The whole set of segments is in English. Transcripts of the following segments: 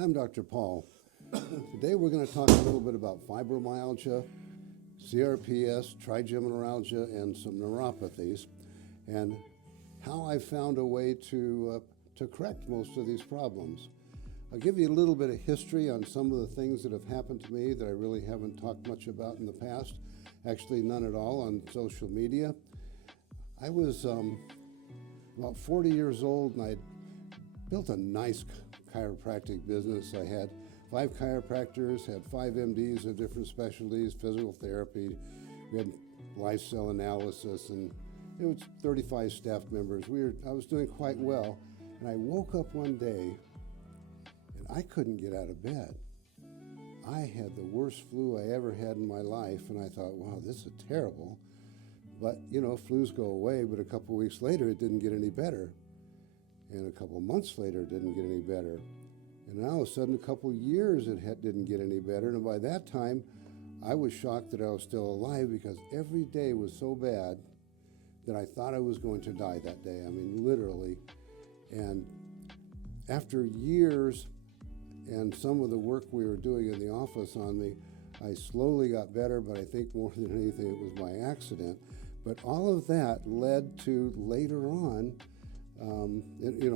I'm Dr. Paul. Today we're going to talk a little bit about fibromyalgia, CRPS, trigeminal neuralgia, and some neuropathies, and how I found a way to correct most of these problems. I'll give you a little bit of history on some of the things that have happened to me that I really haven't talked much about in the past, actually none at all on social media. I was about 40 years old and I'd built a nice chiropractic business. I had 5 chiropractors, had 5 MDs of different specialties, physical therapy, we had live cell analysis, and it was 35 staff members. I was doing quite well, and I woke up one day and I couldn't get out of bed. I had the worst flu I ever had in my life, and I thought, wow, this is terrible. But, you know, flus go away, but a couple weeks later it didn't get any better. And a couple months later it didn't get any better. And now all of a sudden, a couple years it didn't get any better. And by that time, I was shocked that I was still alive because every day was so bad that I thought I was going to die that day. I mean, literally. And after years and some of the work we were doing in the office on me, I slowly got better, but I think more than anything, it was my accident. But all of that led to later on,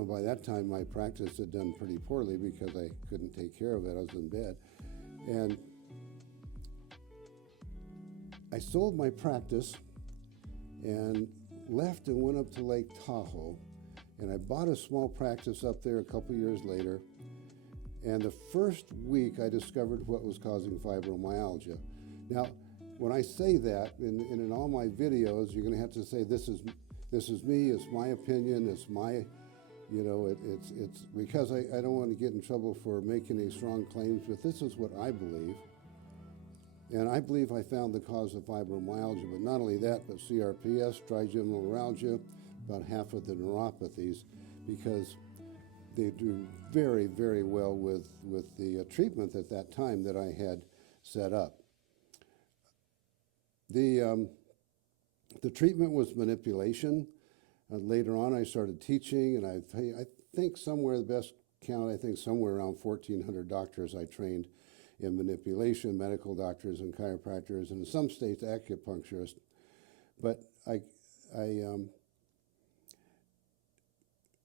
by that time my practice had done pretty poorly because I couldn't take care of it. I was in bed. And I sold my practice and left and went up to Lake Tahoe. And I bought a small practice up there a couple years later. And the first week I discovered what was causing fibromyalgia. Now, when I say that, in all my videos, you're going to have to say, this is me, it's my opinion, it's my, it's because I don't want to get in trouble for making any strong claims, but this is what I believe. And I believe I found the cause of fibromyalgia, but not only that, but CRPS, trigeminal neuralgia, about half of the neuropathies, because they do very, very well with the treatment at that time that I had set up. The treatment was manipulation. Later on, I started teaching, and I think somewhere, the best count, I think somewhere around 1,400 doctors I trained in manipulation, medical doctors and chiropractors, and in some states, acupuncturists. But I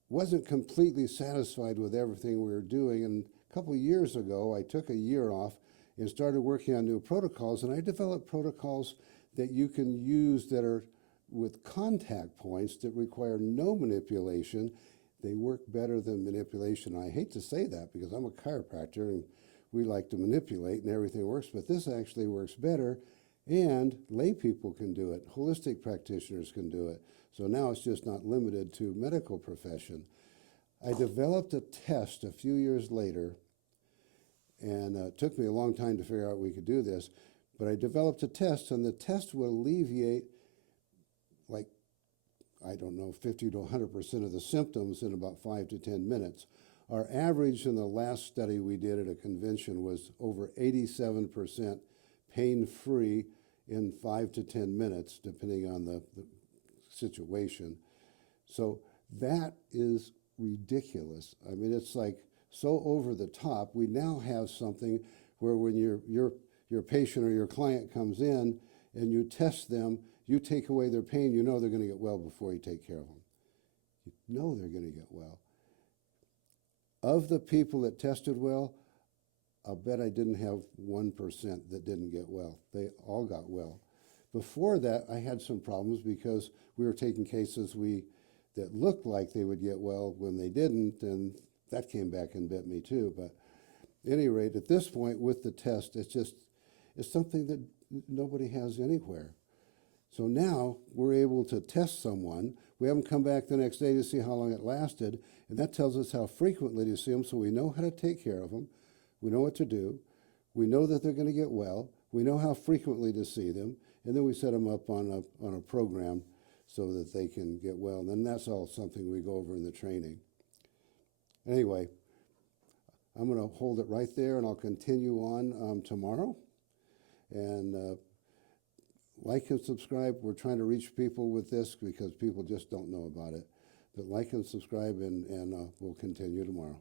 wasn't completely satisfied with everything we were doing, and a couple of years ago, I took a year off and started working on new protocols, and I developed protocols that you can use that are with contact points that require no manipulation. They work better than manipulation. I hate to say that because I'm a chiropractor and we like to manipulate and everything works, but this actually works better, and lay people can do it. Holistic practitioners can do it. So now it's just not limited to medical profession. I developed a test a few years later, and it took me a long time to figure out we could do this, but I developed a test, and the test would alleviate, like, I don't know, 50 to 100% of the symptoms in about 5 to 10 minutes. Our average in the last study we did at a convention was over 87% pain-free in 5 to 10 minutes, depending on the situation. So that is ridiculous. I mean, it's like so over the top. We now have something where when your patient or your client comes in and you test them, you take away their pain, you know they're going to get well before you take care of them. You know they're going to get well. Of the people that tested well, I'll bet I didn't have 1% that didn't get well. They all got well. Before that, I had some problems because we were taking cases that looked like they would get well when they didn't, and that came back and bit me too. But at any rate, at this point with the test, it's something that nobody has anywhere. So now we're able to test someone. We haven't come back the next day to see how long it lasted, and that tells us how frequently to see them, so we know how to take care of them. We know what to do. We know that they're going to get well. We know how frequently to see them, and then we set them up on a program so that they can get well. And then that's all something we go over in the training. Anyway, I'm going to hold it right there, and I'll continue on tomorrow. And like and subscribe. We're trying to reach people with this because people just don't know about it. But like and subscribe, and we'll continue tomorrow.